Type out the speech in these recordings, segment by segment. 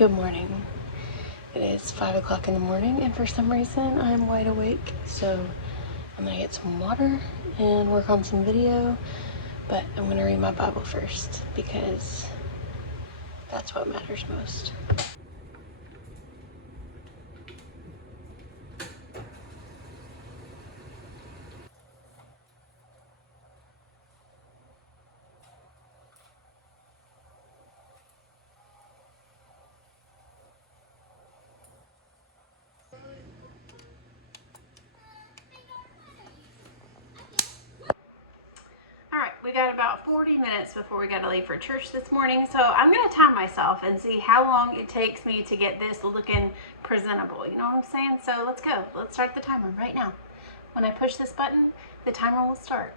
Good morning. It is 5 o'clock in the morning, and for some reason I'm wide awake, so I'm gonna get some water and work on some video, but I'm gonna read my Bible first because that's what matters most. Alright, we got about 40 minutes before we gotta leave for church this morning, so I'm gonna time myself and see how long it takes me to get this looking presentable. You know what I'm saying? So let's go. Let's start the timer right now. When I push this button, the timer will start.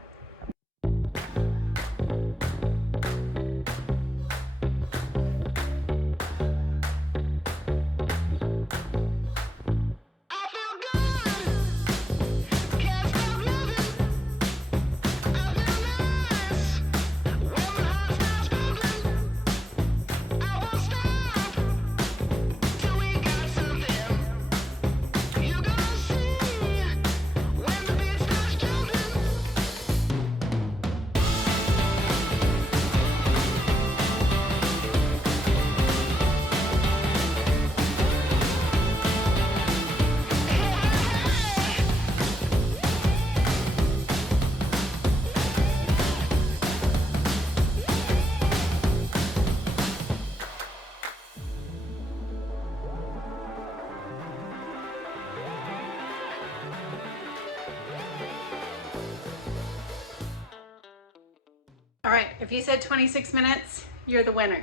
All right, if you said 26 minutes, you're the winner.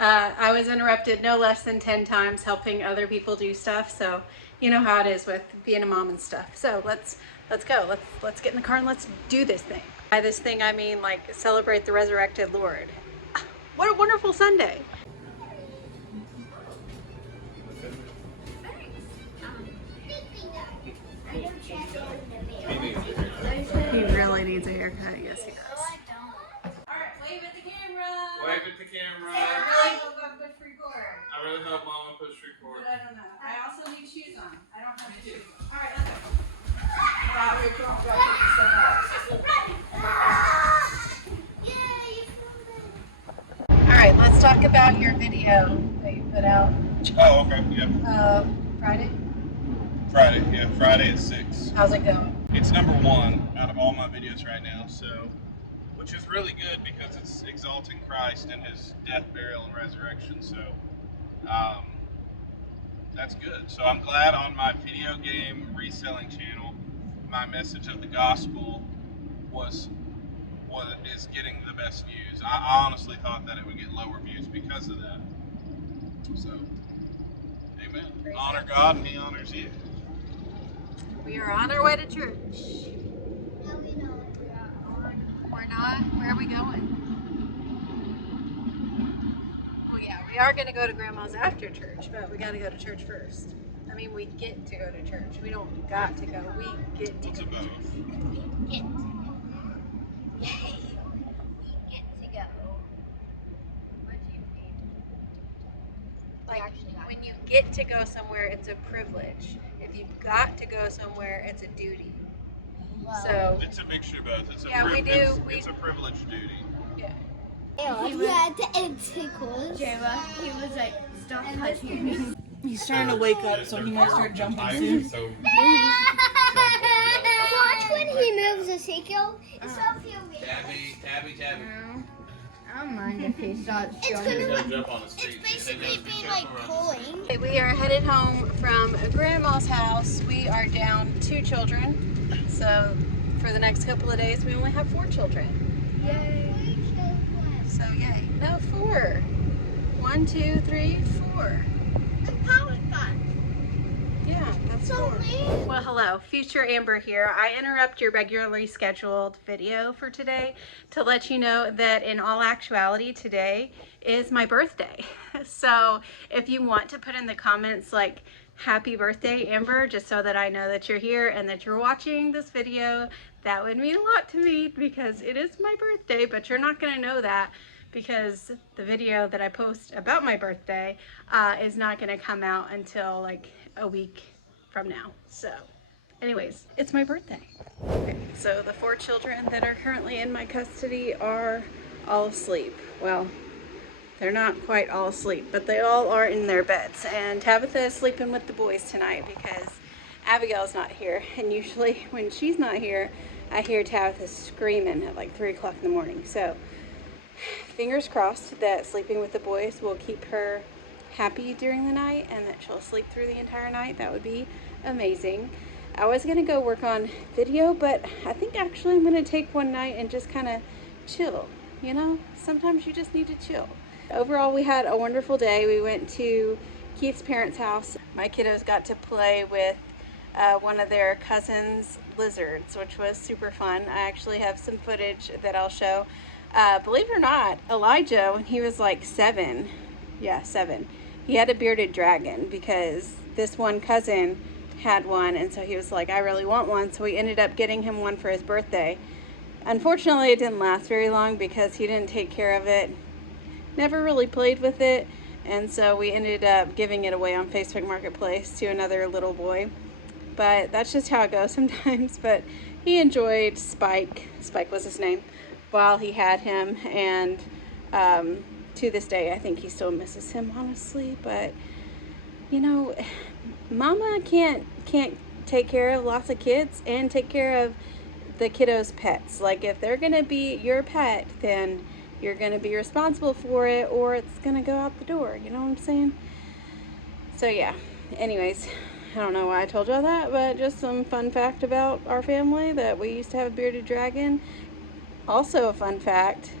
I was interrupted no less than 10 times helping other people do stuff, so you know how it is with being a mom and stuff. So let's go. Let's get in the car and let's do this thing. By this thing, I mean like celebrate the resurrected Lord. What a wonderful Sunday. He really needs a haircut. Yes, he does. Wave at the camera. Wave at the camera. I really hope Mama pushed record. But I don't know. I also need shoes on. I don't have shoes. All right, let's go. All right, let's talk about your video that you put out. Oh, okay. Yeah. Friday. Yeah. Friday at 6. How's it going? It's #1 out of all my videos right now, so, which is really good because it's exalting Christ and his death, burial, and resurrection. So, that's good. So I'm glad on my video game reselling channel, my message of the gospel is getting the best views. I honestly thought that it would get lower views because of that. So, amen. Honor God and he honors you. We are on our way to church. No, we don't. We're not? Where are we going? Well, yeah, we are going to go to Grandma's after church, but we got to go to church first. I mean, we get to go to church. We don't got to go. We get to What's go to about? church. Yay! We get to go. What do you mean? Like, when you get to go somewhere, it's a privilege. If you've got to go somewhere, it's a duty. So, It's a mixture of both. It's a yeah, it's a privileged duty. yeah. Ew, yeah, it tickles. Jayla, he was like, stop touching me. He's starting to wake up, so he might start jumping soon. Watch when he moves, Ezekiel. It's so feel weird. Tabby. I don't mind if he starts jumping. It's basically being like pulling. We are headed home from Grandma's house. We are down 2 children. So for the next couple of days, we only have 4 children. Yay. So yay. No, 4. 1, 2, 3, 4. Yeah, that's 4. Well, hello, future Amber here. I interrupt your regularly scheduled video for today to let you know that in all actuality, today is my birthday. So if you want to put in the comments like, happy birthday, Amber, just so that I know that you're here and that you're watching this video, that would mean a lot to me because it is my birthday, but you're not gonna know that because the video that I post about my birthday is not going to come out until like a week from now. So anyways, it's my birthday. Okay, so the 4 children that are currently in my custody are all asleep. Well, they're not quite all asleep, but they all are in their beds. And Tabitha is sleeping with the boys tonight because Abigail's not here. And usually when she's not here, I hear Tabitha screaming at like 3 o'clock in the morning. So fingers crossed that sleeping with the boys will keep her happy during the night and that she'll sleep through the entire night. That would be amazing. I was gonna go work on video, but I think actually I'm gonna take one night and just kind of chill. You know, sometimes you just need to chill. Overall, we had a wonderful day. We went to Keith's parents' house. My kiddos got to play with one of their cousins' lizards, which was super fun. I actually have some footage that I'll show. Believe it or not, Elijah, when he was like 7, he had a bearded dragon because this one cousin had one, and so he was like, I really want one, so we ended up getting him one for his birthday. Unfortunately, it didn't last very long because he didn't take care of it, never really played with it, and so we ended up giving it away on Facebook Marketplace to another little boy. But that's just how it goes sometimes. But he enjoyed Spike was his name, while he had him, and to this day I think he still misses him, honestly. But you know, mama can't take care of lots of kids and take care of the kiddos' pets. Like, if they're gonna be your pet, then you're gonna be responsible for it, or it's gonna go out the door. You know what I'm saying? So yeah, anyways, I don't know why I told y'all that, but just some fun fact about our family, that we used to have a bearded dragon. Also a fun fact,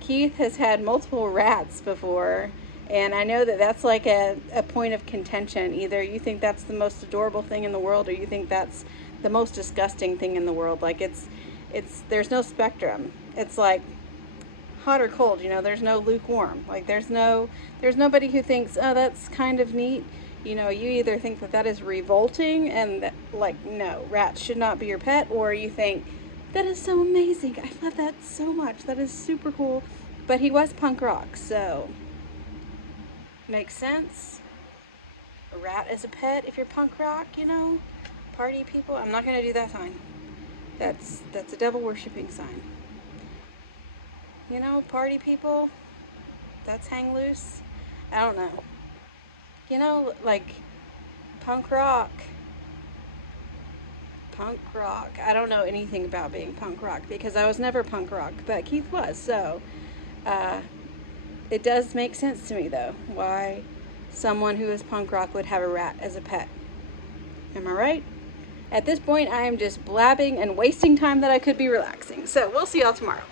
Keith has had multiple rats before, and I know that that's like a point of contention. Either you think that's the most adorable thing in the world, or you think that's the most disgusting thing in the world. Like, there's no spectrum. It's like hot or cold, you know, there's no lukewarm. Like, there's nobody who thinks, oh, that's kind of neat. You know, you either think that that is revolting and that, like, no, rats should not be your pet, or you think that is so amazing. I love that so much. That is super cool. But he was punk rock, so makes sense. A rat as a pet if you're punk rock, you know, party people. I'm not gonna do that sign. That's a devil worshipping sign. You know, party people, that's hang loose. I don't know. You know, like, punk rock. I don't know anything about being punk rock because I was never punk rock, but Keith was. So it does make sense to me, though, why someone who is punk rock would have a rat as a pet. Am I right? At this point, I am just blabbing and wasting time that I could be relaxing. So we'll see y'all tomorrow.